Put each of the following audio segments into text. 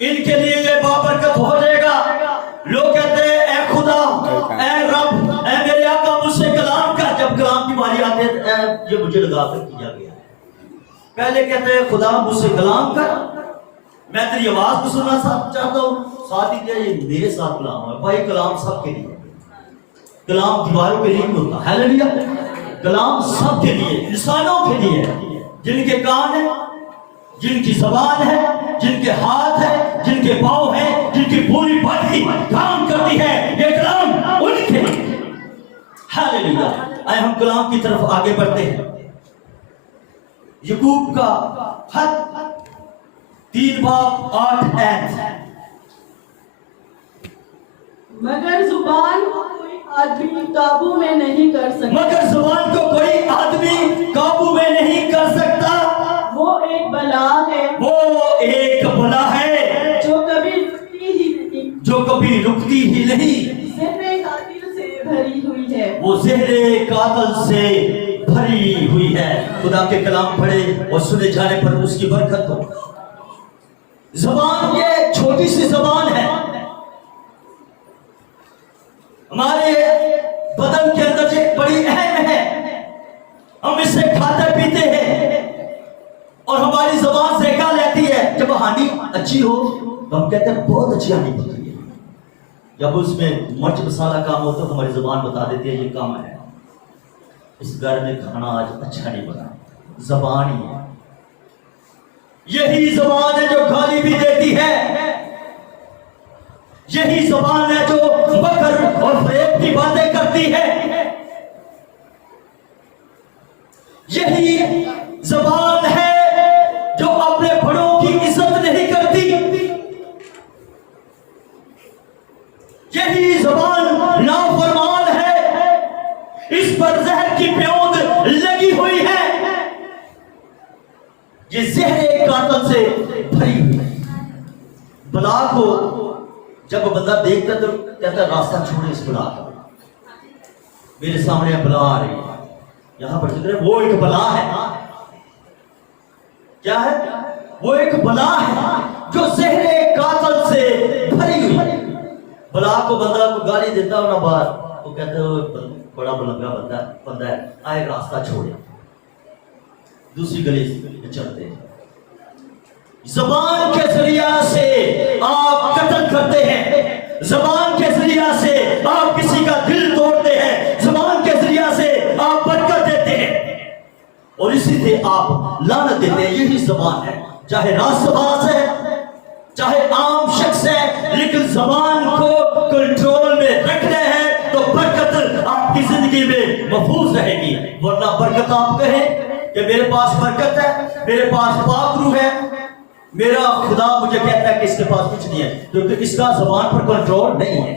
ان کے لیے یہ بابرکت ہو جائے گا. لوگ کہتے ہیں اے خدا، اے رب، اے میرے آقا مجھ سے کلام کر. جب کلام کی باری آتی ہے یہ مجھے لگا کر کیا گیا. پہلے کہتے ہیں خدا مجھ سے کلام کر، میں تیری آواز کو سننا چاہتا ہوں. ساتھ ہی کیا یہ میرے ساتھ کلام ہے. بھائی کلام سب کے لیے، کلام دیواروں کے لیے نہیں ہوتا. ہیلیلویا. کلام سب کے لیے، انسانوں کے لیے، جن کے کان ہیں، جن کی زبان ہے، جن کے ہاتھ ہیں، جن کے پاؤں ہیں، جن کی پوری باڈی کام کرتی ہے. یہ کلام ان کے لیے. ہیلیلویا. آئے ہم کلام کی طرف آگے بڑھتے ہیں. یعقوب کا خط 3 باب 8 آیت. مگر زبان کو کوئی آدمی قابو میں نہیں کر سکتا. مگر زبان کو کوئی آدمی قابو میں نہیں کر سکتا. وہ ایک بلا ہے، وہ ایک بلا ہے جو کبھی رکتی ہی نہیں، جو کبھی رکتی ہی نہیں. زہر قاتل سے بھری ہوئی ہے. وہ زہر قاتل سے بھری ہوئی ہے. خدا کے کلام پڑھے اور سنے جانے پر اس کی برکت ہو. زبان یہ چھوٹی سی زبان ہے، ہمارے بدن کے اندر ایک بڑی اہم ہے. ہم اس سے کھاتے پیتے ہیں اور ہماری زبان سے کہا لیتی ہے. جب ہانی اچھی ہو تو ہم کہتے ہیں بہت اچھی ہانی پکی ہے. جب اس میں مرچ مسالہ کام ہو تو ہماری زبان بتا دیتی ہے یہ کم ہے، اس گھر میں کھانا آج اچھا نہیں بنا. زبان ہی ہے. یہی زبان ہے جو گالی بھی دیتی ہے. یہی زبان ہے جو مکر اور فریب کی باتیں کرتی ہے. یہی زبان ہے جو اپنے بڑوں کی عزت نہیں کرتی. یہی زبان نافرمان ہے، اس پر زہر کی پیوند لگی ہوئی ہے. یہ زہر قاتل سے بھری ہوئی ہے. بلا کو جب بندہ دیکھتا تو کہتا ہے راستہ چھوڑے اس بلا کا، میرے سامنے بلا آ رہی ہے. یہاں پر ذکر ہے وہ ایک بلا ہے. کیا ہے؟ وہ ایک بلا ہے جو زہر قاتل سے بھری ہوئی ہے. بلا کو بندہ کو گالی دیتا ہو نا باہر، وہ کہتے ہیں بڑا بلنگا بندہ ہے، آئے راستہ چھوڑے، دوسری گلی میں چلتے ہیں. زبان کے ذریعہ سے آپ قتل کرتے ہیں. زبان کے ذریعہ سے آپ کسی کا دل توڑتے ہیں. زبان کے ذریعہ سے آپ برکت دیتے ہیں اور اسی سے آپ لعنت دیتے ہیں. یہی زبان ہے، چاہے راست باز ہے، چاہے عام شخص ہے، لیکن زبان کو کنٹرول میں رکھتے ہیں تو برکت آپ کی زندگی میں محفوظ رہے گی. ورنہ برکت آپ کہیں کہ میرے پاس برکت ہے، میرے پاس پاک روح ہے، میرا خدا مجھے کہتا ہے کہ اس کے پاس کچھ نہیں ہے، کیونکہ اس کا زبان پر کنٹرول نہیں ہے.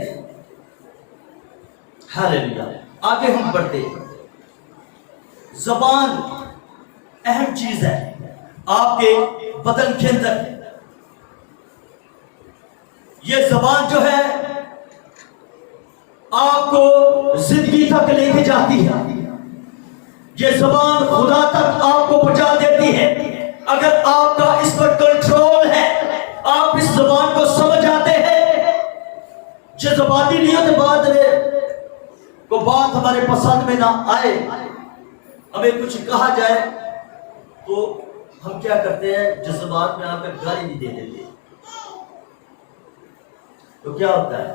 ہیلیلویا. آگے ہم بڑھتے ہیں. زبان اہم چیز ہے آپ کے بدن کے اندر. یہ زبان جو ہے آپ کو زندگی تک لے کے جاتی ہے. یہ زبان خدا تک آپ کو پہنچا دیتی ہے. اگر آپ کا اس پر کنٹرول ہے، آپ اس زبان کو سمجھ آتے ہیں. جذباتی نیت بات ہے کو بات ہمارے پسند میں نہ آئے، ہمیں کچھ کہا جائے تو ہم کیا کرتے ہیں؟ جذبات میں آ کر گالی نہیں دے دیتے. تو کیا ہوتا ہے؟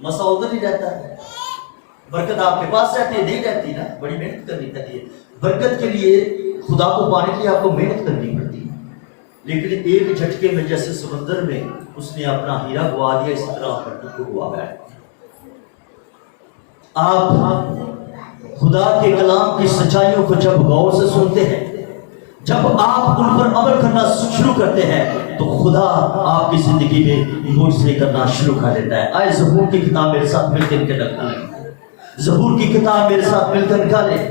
مسا ادھر ہی رہتا ہے. برکت آپ کے پاس رہتی ہے؟ نہیں رہتی نا. بڑی محنت کرنی پڑتی ہے. برکت کے لیے، خدا کو پانے کے لیے آپ کو محنت کرنی پڑتی ہے. لیکن ایک جھٹکے میں جیسے سمندر میں اس نے اپنا ہیرا گوا دیا، اسی طرح برکت کو گوا گیا. آپ خدا کے کلام کی سچائیوں کو جب غور سے سنتے ہیں، جب آپ ان پر عمل کرنا شروع کرتے ہیں تو خدا آپ کی زندگی میں معجزے کرنا شروع کر دیتا ہے. آئے زبور کی کتاب میرے ساتھ مل کر کے نکالیں. زبور کی کتاب میرے ساتھ مل کر نکالیں.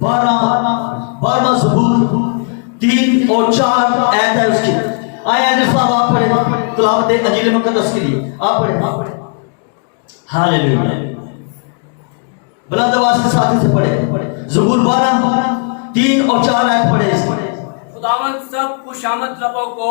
12واں زبور 3 اور 4 آیت ہے اس کی. آئے عادل صاحب آپ پڑھیں تلاوت انجیل مقدس کے لیے. آپ پڑھیں. ہاللیلویا. بلند آواز کے ساتھ سے پڑھیں. زبور 12 3 اور 4 آیت پڑھیں. اس میں خداوند سب خوشامد لبوں کو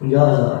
50,000।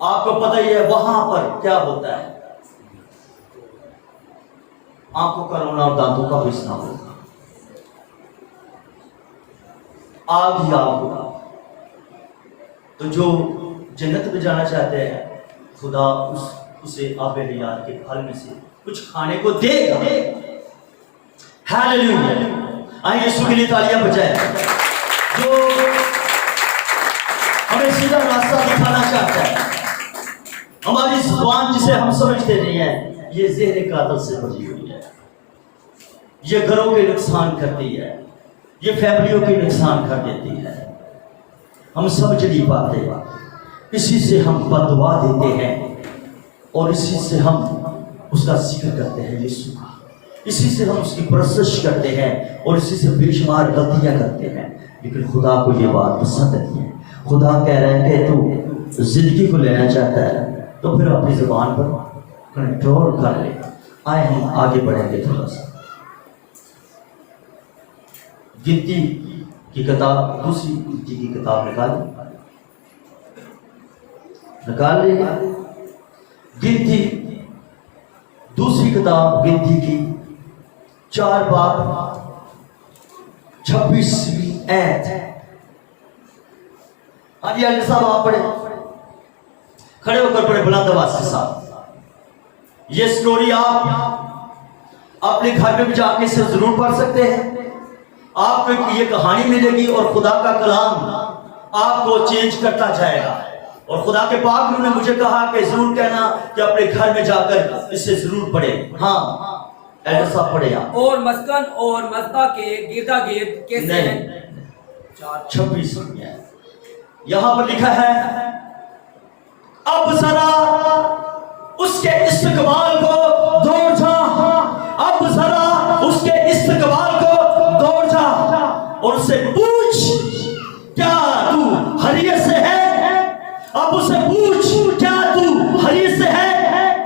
آپ کو پتہ ہی ہے وہاں پر کیا ہوتا ہے، آنکھوں کا رونا اور دانتوں کا پسنا ہوگا، آگ ہی آگ ہوگا۔ تو جو جنت میں جانا چاہتے ہیں خدا اسے آب حیات کے پھل میں سے کچھ کھانے کو دے گا۔ ہاللیلویا، آئیں یسوع کے لیے تالیاں بجائیں جو ہمیں سیدھا راستہ دکھانا چاہتا ہے۔ ہماری زبان جسے ہم سمجھتے نہیں ہیں یہ زہر قاتل سے بھری ہوئی ہے، یہ گھروں کے نقصان کرتی ہے، یہ فیملیوں کے نقصان کر دیتی ہے، ہم سمجھ نہیں پاتے، اسی سے ہم بد دعا دیتے ہیں اور اسی سے ہم اس کا ذکر کرتے ہیں یسوع کا، اسی سے ہم اس کی پرستش کرتے ہیں اور اسی سے بے شمار غلطیاں کرتے ہیں۔ لیکن خدا کو یہ بات پسند نہیں ہے۔ خدا کہہ رہا ہے کہ تو زندگی کو لینا چاہتا ہے تو پھر اپنی زبان پر کنٹرول کر لے۔ آئے ہم آگے بڑھیں گے تھوڑا سا۔ گنتی کی کتاب، دوسری گنتی کی کتاب نکال لیں گنتی دوسری کتاب گنتی کی 4 باب 26ویں آیت۔ ہاں جی علی صاحب آپ پڑھیں، کھڑے ہو کر پڑھیں بلند آواز کے ساتھ۔ یہ سٹوری آپ اپنے گھر میں بھی جا کے اسے ضرور پڑھ سکتے ہیں، آپ کو یہ کہانی ملے گی اور خدا کا کلام آپ کو چینج کرتا جائے گا۔ اور خدا کے پاک نے مجھے کہا کہ ضرور کہنا کہ اپنے گھر میں جا کر اسے ضرور پڑھیں۔ ہاں ایڈر صاحب پڑھیں آپ۔ اور مسکن اور مذبح کے گردا گرد کیسے ہیں؟ 26 میں یہاں پر لکھا ہے، اب ذرا اس کے استقبال کو دوڑ جا، اب ذرا اس کے استقبال کو دوڑ جا اور اس سے پوچھ کیا تو حریت سے ہے۔ اب اسے پوچھ کیا تو حریت سے ہے۔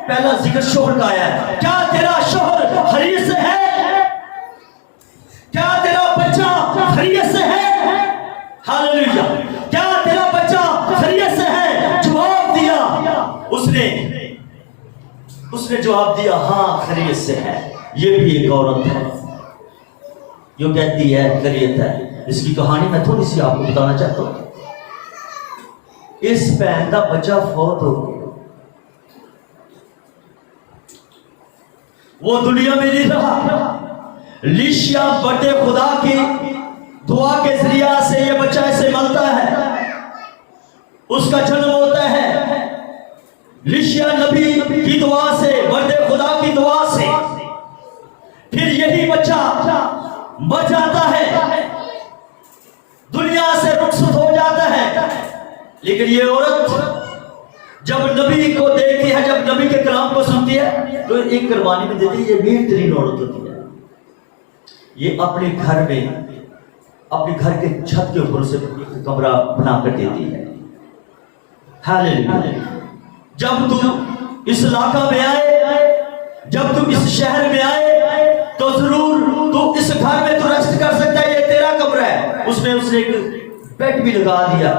پہلا ذکر شوہر کا آیا ہے، کیا تیرا شوہر حریت سے ہے؟ کیا تیرا بچہ حریت سے ہے؟ ہاللیلویا، کیا تیرا بچہ حریت سے ہے؟ جواب دیا اس نے جواب دیا ہاں حریت سے ہے۔ یہ بھی ایک عورت ہے جو کہتی ہے حریت ہے۔ اس کی کہانی میں تھوڑی سی آپ کو بتانا چاہتا ہوں۔ اس بہن کا بچہ فوت ہو گیا، وہ دنیا میں نہیں رہا۔ لیشیا بڑے خدا کی دعا کے ذریعہ سے یہ بچہ اسے ملتا ہے، اس کا جنم ہوتا ہے لیشیا نبی کی دعا سے، بڑے خدا کی دعا سے۔ پھر یہی بچہ مر جاتا ہے، دنیا سے رخصت ہو جاتا ہے۔ لیکن یہ عورت جب نبی کو دیکھتی ہے، جب نبی کے کلام کو سنتی ہے تو ایک قربانی میں دیتی ہے۔ یہ بہترین عورت ہوتی ہے، یہ اپنے گھر میں اپنے گھر کے چھت کے اوپر سے کمرہ بنا کر دیتی ہے۔ ہاللیلویا، جب تم اس علاقہ میں آئے، جب تم اس شہر میں آئے تو ضرور تو اس گھر میں تو ریسٹ کر سکتا ہے، یہ تیرا کمرہ ہے۔ اس میں اس نے ایک بیڈ بھی لگا دیا،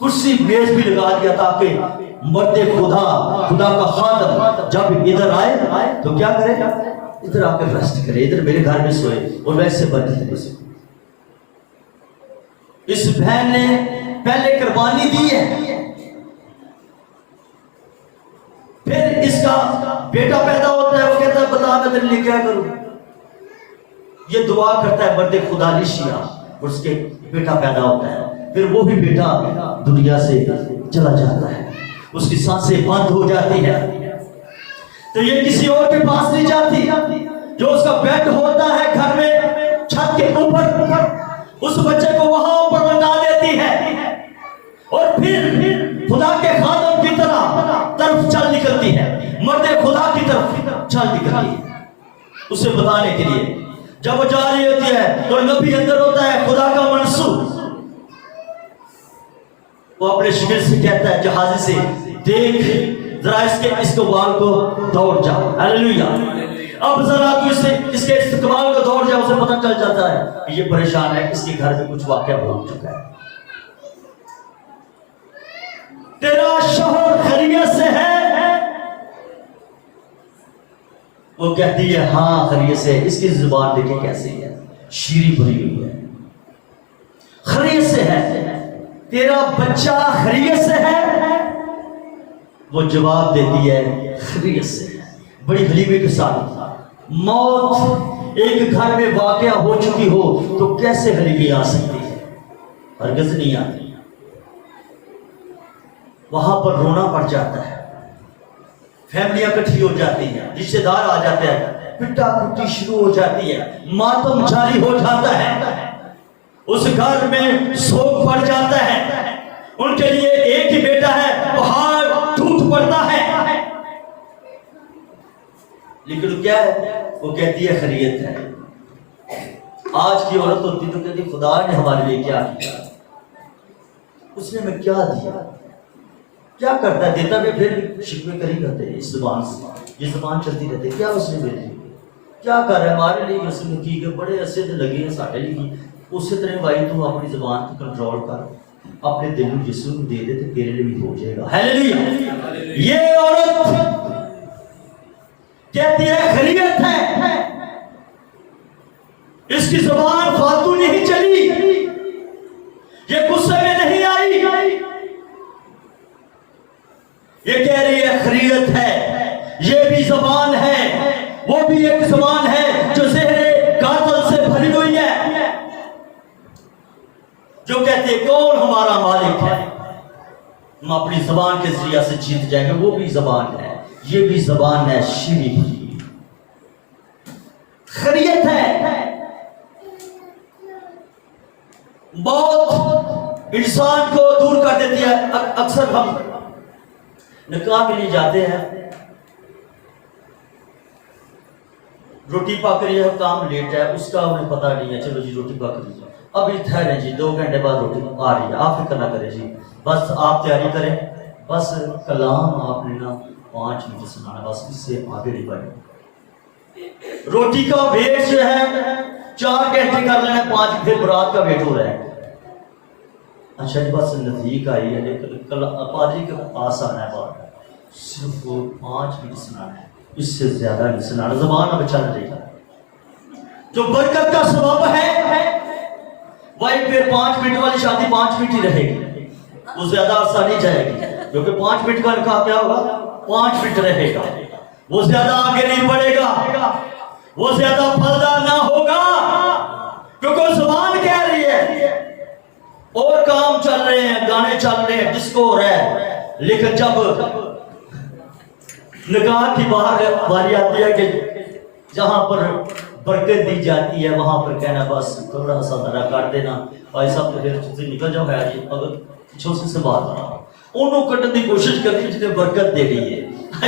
کرسی میز بھی لگا دیا تاکہ مرد خدا کا خادم جب ادھر آئے تو کیا کرے، ادھر آ کر ریسٹ کرے، ادھر میرے گھر میں سوئے اور ویسے برکت سے۔ اس بہن نے پہلے قربانی دی ہے، پھر اس کا بیٹا پیدا ہوتا ہے، وہ کہتا ہے بتا میں تیرے لیے کیا کروں۔ یہ دعا کرتا ہے مرد خدا لیشیا اور اس کے بیٹا پیدا ہوتا ہے۔ پھر وہ بھی بیٹا دنیا سے چلا جاتا ہے، اس کی سانسیں بند ہو جاتی ہے تو یہ کسی اور کے پاس نہیں جاتی۔ جو اس کا بیڈ ہوتا ہے گھر میں چھت کے اوپر، اس بچے کو وہاں اوپر لٹا دیتی ہے اور پھر خدا کے خادم کی طرف چل نکلتی ہے، مرد خدا کی طرف چل نکلتی ہے اسے بتانے کے لیے۔ جب وہ جا رہی ہوتی ہے تو نبی اندر ہوتا ہے، خدا کا منصور، وہ اپنے شاگرد سے کہتا ہے جہازی سے، دیکھ ذرا اس کے استقبال کو دوڑ جا۔ ہاللیلویا، اب ذرا تو اس کے استقبال کو دوڑ جا۔ اسے پتہ چل جاتا ہے کہ یہ پریشان ہے، اس کے گھر میں کچھ واقعہ ہو چکا ہے۔ تیرا وہ کہتی ہے ہاں خیریت سے ہے. اس کی زبان دیکھیں کیسی ہے, شیریں بھری ہوئی ہے. خیریت سے ہے, تیرا بچہ خیریت سے ہے؟ وہ جواب دیتی ہے خیریت سے ہے. بڑی غریبی کے ساتھ موت ایک گھر میں واقعہ ہو چکی ہو تو کیسے غریبی آ سکتی ہے؟ ہرگز نہیں آتی. وہاں پر رونا پڑ جاتا ہے, فیملیاں اکٹھی ہو جاتی ہیں, رشتے دار آ جاتے ہیں, پٹا پٹی شروع ہو جاتی ہے, ماتم جاری ہو جاتا ہے, اس گھر میں سوگ پڑ جاتا ہے. ان کے لیے ایک ہی بیٹا ہے, پہاڑ ٹوٹ پڑتا ہے. لیکن کیا ہے, وہ کہتی ہے خیریت ہے. آج کی عورت ہوتی تو کہتی خدا نے ہمارے لیے کیا کیا, اس نے ہمیں کیا دیا, کیا کرتا ہے, دیتا میں پھر شکوے کری کرتے ہیں. اس زبان سے یہ زبان چلتی رہتی ہے, کیا اس نے بھیجی, کیا کر رہا ہے ہمارے لیے, اس نے کی کہ بڑے عرصے سے لگے ہیں ساڑھے لیے. اسی طرح بھائی تو اپنی زبان کو کنٹرول کر, اپنے دل میں جسم کو دے دے تو تیرے لیے بھی ہو جائے گا. ہیلیلویا. یہ عورت کہتی ہے خیریت ہے, اس کی زبان فالتو نہیں چلی, یہ غصے میں نہیں آئی, یہ کہہ رہی ہے خیریت ہے. یہ بھی زبان ہے, وہ بھی ایک زبان ہے جو زہر قاتل سے بھری ہوئی ہے, جو کہتے ہیں کون ہمارا مالک ہے, ہم اپنی زبان کے ذریعے سے جیت جائیں گے. وہ بھی زبان ہے, یہ بھی زبان ہے شیریں بھری. خیریت ہے. موت انسان کو دور کر دیتی ہے. اکثر ہم نکاح کے لیے جاتے ہیں, روٹی پک رہی ہے, کام لیٹ ہے, اس کا انہیں پتہ نہیں ہے, چلو جی روٹی پک رہی ہے, ابھی ٹھہرے جی 2 گھنٹے بعد روٹی آ رہی ہے, آپ فکر نہ کریں جی, بس آپ تیاری کریں, بس کلام آپ نے نا 5 منٹ سنانا, بس اس سے آگے نہیں بڑھے. روٹی کا ویٹ جو ہے 4 گھنٹے کر لینا, 5 پھر برات کا ویٹ ہو رہا ہے. اچھا جی بس نزدیک آئی ہے, لیکن پادری کے پاس آنا ہے, بات صرف 5 منٹ سنانا ہے, اس سے زیادہ نہیں سنانا. زبان اب چل رہی ہے. جو برکت کا سبب ہے وہی پھر 5 منٹ والی شادی 5 منٹ ہی رہے گی, وہ زیادہ عرصہ نہیں جائے گی, کیونکہ 5 منٹ کا نکاح کیا ہوگا, 5 منٹ رہے گا, وہ زیادہ آگے نہیں بڑھے گا, وہ زیادہ پھلدار نہ ہوگا, کیونکہ زبان کہہ رہی ہے. اور کام چل رہے ہیں, گانے چل رہے ہیں, ڈسکو ہو رہا ہے, لیکن جب نکاح کی باری آتی ہے کہ جہاں پر برکت دی جاتی ہے وہاں پر کہنا بس تھوڑا سا ذرا کاٹ دینا, بھائی صاحب پھر سے نکل جاؤ, ہے جی اگر چھوٹی سے بات رہا انہوں کٹنے کی کوشش کرتی جنہیں برکت دے رہی ہے.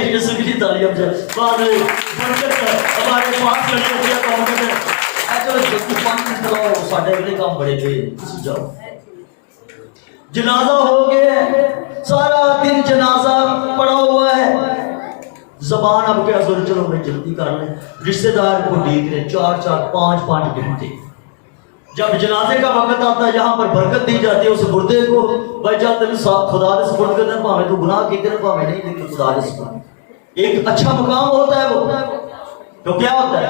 یسوع کی تعلیم سے بعد برکت ہمارے پاس لڑکے دیا کام کرتے ہیں, چلو جلدی 5 منٹ لگاؤ, ساڑھے اگلے کام بڑے گئے, کسی جاؤ. جنازہ ہو گیا, سارا دن جنازہ پڑا ہوا ہے, زبان اب کیا سوچ چلو میں جلدی کر لیں, رشتے دار کو دیکھ رہے 4 5 گھنٹے. جب جنازے کا وقت آتا ہے جہاں پر برکت دی جاتی ہے اس مردے کو, بھائی جب تک خدا نے سپرد کرنا, پاویں تو گناہ کی کرے پاویں نہیں, لیکن خدا نے سپرد ایک اچھا مقام ہوتا ہے. وہ تو کیا ہوتا ہے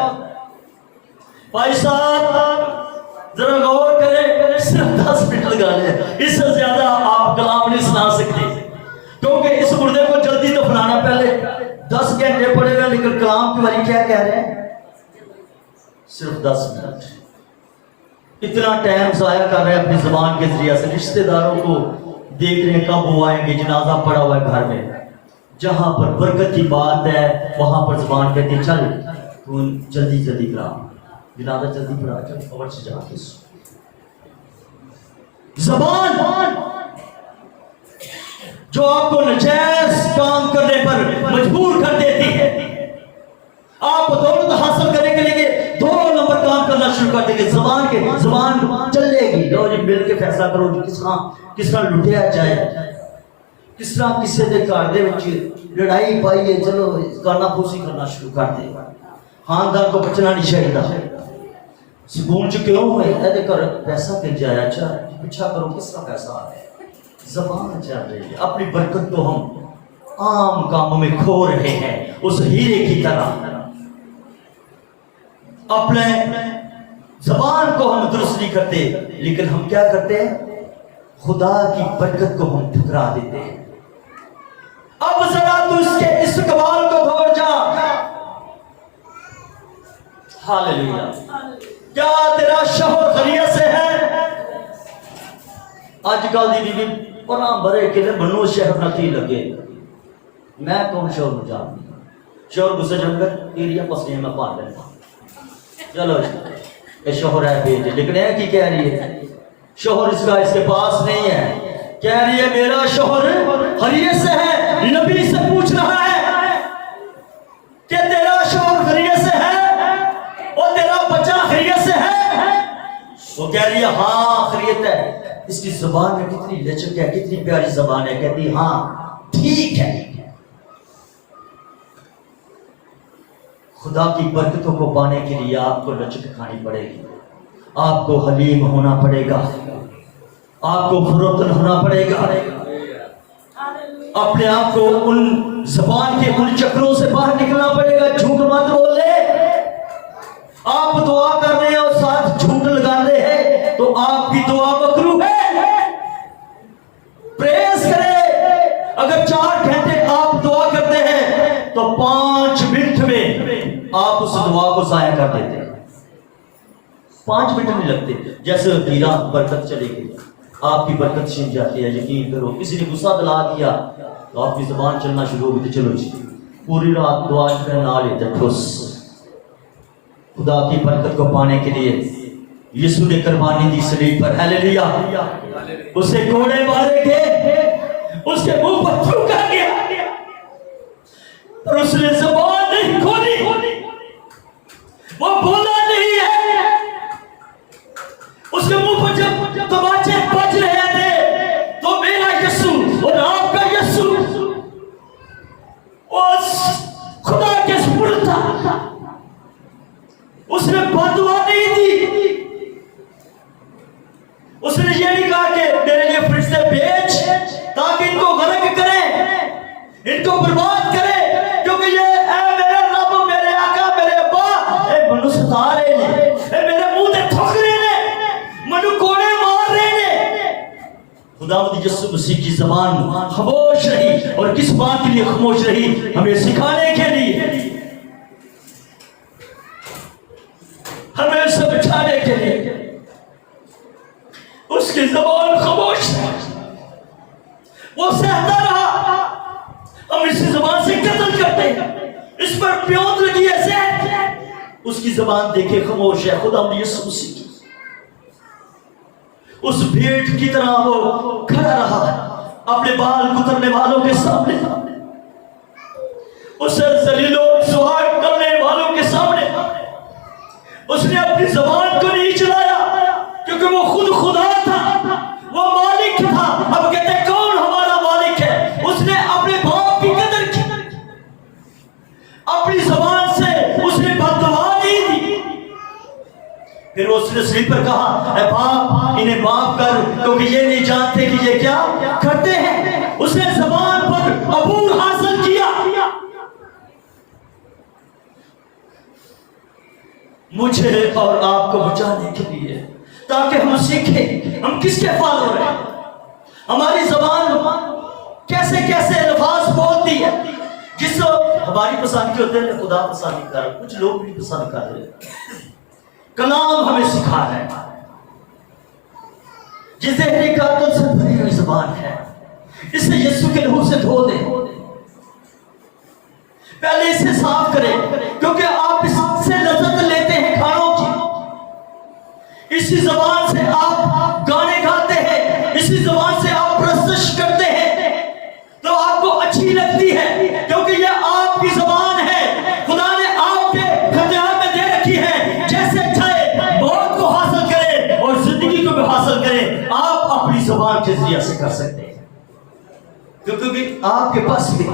بھائی صاحب ذرا غور کریں, صرف 10 منٹ لگانے ہیں, اس سے زیادہ آپ کلام نہیں سنا سکتے, کیونکہ اس مردے کو جلدی دفنانا, پہلے 10 گھنٹے پڑے گا, لیکن کلام کی باری کیا کہہ رہے ہیں, صرف 10 منٹ. اتنا ٹائم ضائع کر رہے ہیں اپنی زبان کے ذریعے سے, رشتے داروں کو دیکھ رہے ہیں کب وہ آئیں گے, جنازہ پڑا ہوا ہے گھر میں, جہاں پر برکت کی بات ہے وہاں پر زبان کہتی ہے چل تو جلدی جلدی کرا, جنازہ جلدی پڑا, چل خبر سے جا کے زبان جو آپ کو نجائز کام کرنے پر مجبور کر دیتی ہے. آپ دولت حاصل کرنے کے لیے 2 نمبر کام کرنا شروع کر دیں گے. زبان چلے گی, لو جی مل کے فیصلہ کرو جی کس طرح لٹیا جائے, کس طرح کسی کے گھر دے وچ لڑائی پائیے, چلو گانا پھوسی کرنا شروع کر دے. خاندان کو بچنا نہیں چاہیے, سکون چ کیوں ہے, یہ کر پیسہ کہ جایا, اچھا پیچھا کرو کس طرح پیسہ آ رہا ہے. زبان چل رہی ہے, اپنی برکت تو ہم عام کاموں میں کھو رہے ہیں اس ہیرے کی طرح. اپنے زبان کو ہم درست نہیں کرتے، لیکن ہم کیا کرتے ہیں؟ خدا کی برکت کو ہم ٹھکرا دیتے ہیں۔ اب ذرا تو اس کے استقبال کو دوڑ جا۔ ہاللیلویا۔ کیا تیرا شوہر خیریت سے ہے؟ آج کل دی بیوی پرا برے کے بنو شہر نہ تھی لگے، میں کون شوہر جان شوہر گزر جان کر ایریا پسنے میں پا لینا، چلو یہ شوہر ہے بیٹے، لیکن ہے کی کہہ رہی ہے شوہر اس کا اس کے پاس نہیں ہے، کہہ رہی ہے میرا شوہر خیریت سے ہے۔ نبی سے پوچھ رہا ہے کہ تیرا شوہر خیریت سے ہے اور تیرا بچہ خیریت سے ہے؟ وہ کہہ رہی ہے ہاں خیریت ہے۔ اس کی زبان میں کتنی لچک ہے، کتنی پیاری زبان ہے، کہتی ہاں ٹھیک ہے۔ خدا کی برکتوں کو پانے کے لیے آپ کو لچک کھانی پڑے گی، آپ کو حلیم ہونا پڑے گا، آپ کو فروتن ہونا پڑے گا، اپنے آپ کو ان زبان کے ان چکروں سے باہر نکلنا پڑے گا۔ جھوٹ مت بولے، آپ دعا کر رہے ہیں اور ساتھ جھوٹ لگا رہے ہیں تو آپ کی دعا مکروہ ہے۔ پریز کرے، اگر 4 گھنٹے آپ دعا کرتے ہیں تو 5 منٹ میں آپ اس دعا کو ضائع کر دیتے ہیں۔ 5 منٹ نہیں لگتے، جیسے دیرا برکت چلے گی، آپ کی برکت چھن جاتی ہے۔ یقین کرو، کسی نے غصہ دلا دیا تو آپ کی زبان چلنا شروع ہو گئی، چلو جی پوری رات دعا نہ لیتے ٹھوس۔ خدا کی برکت کو پانے کے لیے یسوع نے قربانی دی صلیب پر، ہاللیلویا۔ اسے کوڑے مارے گئے، اس کے منہ پر تھوکا گیا اور اس نے زبان نہیں کھولی، وہ بولا نہیں ہے۔ اس کے منہ پر جب تماچے بج رہے تھے تو میرا یسوع اور آپ کا یسوع اس خدا کے سپرد تھا، اس نے بددعا نہیں دی، اس نے یہ نہیں کہا کہ میرے لیے فرشتے بھیج تاکہ ان کو غرق کریں، ان کو برباد کریں، کیونکہ یہ اے میرے رب، میرے آقا، میرے ابا اے منو ستا رہے نے، اے میرے منہ تے تھوک رہے نے، منو کوڑے مار رہے نے۔ خداوند یسوع مسیح کی زبان خاموش رہی، اور کس بات کے لیے خاموش رہی؟ ہمیں سکھانے کے لیے، ہمیں سمجھانے کے لیے۔ اس کی زبان خاموش ہے، وہ سہتا رہا۔ ہم اس کی زبان سے قتل کرتے ہیں، اس پر پیوند لگی ہے زہر، اس کی زبان دیکھے خاموش ہے۔ خدا یسوع مسیح کی اس بھیڑ کی طرح وہ کھڑا رہا اپنے بال کترنے والوں کے سامنے، اسے ذلیل و سہاگ کرنے والوں کے سامنے۔ اس نے اپنی زبان کو نہیں چلایا کیونکہ وہ خود خدا تھا، وہ مالک تھا۔ اب کہتے ہیں کون ہمارا مالک ہے؟ اس نے اپنے باپ کی قدر کی، اپنی زبان سے اس نے بددعا نہیں دی۔ پھر اس نے صلیب پر کہا اے باپ انہیں معاف کر کیونکہ یہ نہیں جانتے کہ یہ کیا کرتے ہیں۔ اس نے زبان پر عبور حاصل کیا۔ مجھے اور آپ کو بچانے کے لیے، تاکہ ہم سیکھیں ہم کس کے فالور ہیں، ہماری زبان کیسے کیسے الفاظ بولتی ہے، جس کو ہماری پسند کے ہوتے ہیں خدا پسند کر، کچھ لوگ بھی پسند کر رہے ہیں۔ کلام ہمیں سکھا ہے، جس زہری قاتل سے بھری ہوئی زبان ہے، اسے یسوع کے لہو سے دھو دیں، پہلے اسے صاف کریں، کیونکہ آپ اس سے لذت لیتے ہیں کھانوں کی۔ اسی زبان سے آپ گانے گاتے ہیں، اسی زبان سے آپ پرستش کرتے ہیں تو آپ کو اچھی لگتی ہے، کیونکہ یہ آپ کی زبان ہے۔ خدا نے آپ کے اختیار میں دے رکھی ہے، جیسے چاہے موت کو حاصل کرے اور زندگی کو بھی حاصل کرے، آپ اپنی زبان کے ذریعے سے کر سکتے ہیں، کیونکہ آپ کے پاس بھی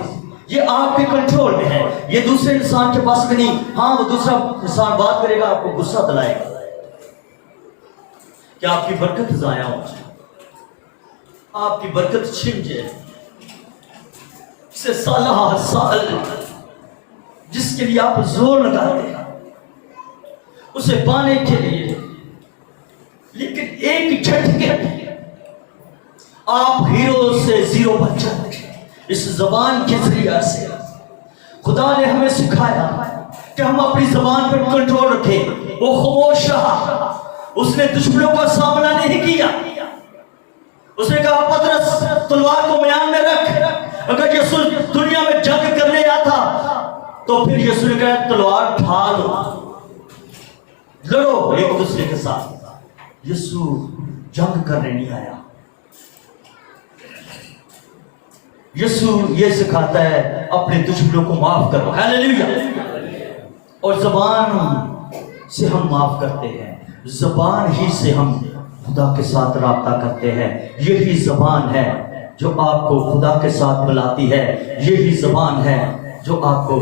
یہ آپ کے کنٹرول میں ہے، یہ دوسرے انسان کے پاس میں نہیں۔ ہاں وہ دوسرا انسان بات کرے گا، آپ کو غصہ دلائے گا کہ آپ کی برکت ضائع ہو جائے، آپ کی برکت چھن جائے۔ سے سالہ سال جس کے لیے آپ زور لگاتے ہیں، اسے پانے کے لیے، لیکن ایک جھٹکے میں آپ ہیرو سے زیرو بن جاتے ہیں۔ اس زبان کے ذریعے سے خدا نے ہمیں سکھایا کہ ہم اپنی زبان پر کنٹرول رکھیں۔ وہ خاموش رہا، اس نے دشمنوں کا سامنا نہیں کیا۔ اس نے کہا پطرس تلوار کو میان میں رکھ۔ اگر یسوع دنیا میں جنگ کرنے آتا تو پھر یسوع نے کہا تلوار ڈھالو، لڑو ایک دوسرے کے ساتھ۔ یسوع جنگ کرنے نہیں آیا۔ یسوع یہ سکھاتا ہے اپنے دشمنوں کو معاف کرو، ہیلیلویا۔ اور زبان سے ہم معاف کرتے ہیں، زبان ہی سے ہم خدا کے ساتھ رابطہ کرتے ہیں۔ یہی زبان ہے جو آپ کو خدا کے ساتھ ملاتی ہے، یہی زبان ہے جو آپ کو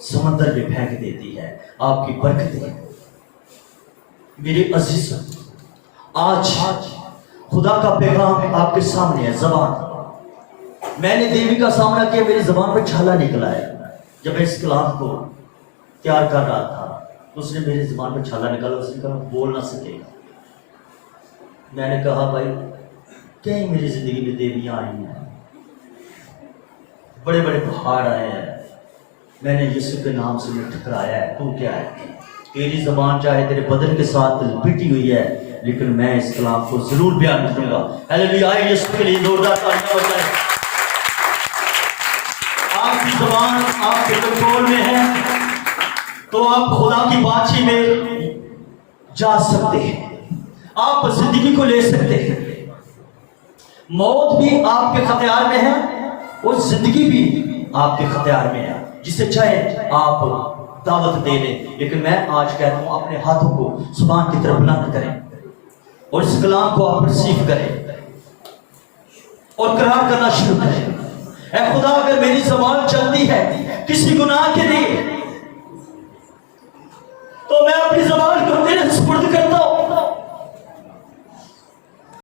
سمندر میں پھینک دیتی ہے۔ آپ کی برکتیں میرے عزیز، آج خدا کا پیغام آپ کے سامنے ہے۔ زبان، میں نے دیوی کا سامنا کیا، میری زبان پہ چھالا نکلا ہے۔ جب میں اس کلام کو تیار کر رہا تھا تو اس نے میری زبان پہ چھالا نکالا، اس نے کہا بول نہ سکے گا۔ میں نے کہا بھائی کہیں میری زندگی میں دیویاں آئی ہیں، بڑے بڑے پہاڑ آئے ہیں، میں نے یسوع کے نام سے میں ٹھکرایا ہے، تو کیا ہے؟ تیری زبان چاہے تیرے بدن کے ساتھ پٹی ہوئی ہے، لیکن میں اس کلام کو ضرور بیان کروں گا۔ ہیلیلویا، آئے یسوع کے لیے زوردار تالیاں بجائیں۔ آپ کی زبان آپ کے کنٹرول میں ہے تو آپ خدا کی بادشاہی میں جا سکتے ہیں، آپ زندگی کو لے سکتے ہیں۔ موت بھی آپ کے اختیار میں ہے اور زندگی بھی آپ کے اختیار میں ہے، جسے چاہے آپ دعوت دے لیں۔ لیکن میں آج کہتا ہوں اپنے ہاتھوں کو زبان کی طرف بلند کریں اور اس کلام کو آپ ریسیو کریں اور قرار کرنا شروع کریں۔ اے خدا، اگر میری زبان چلتی ہے کسی گناہ کے لیے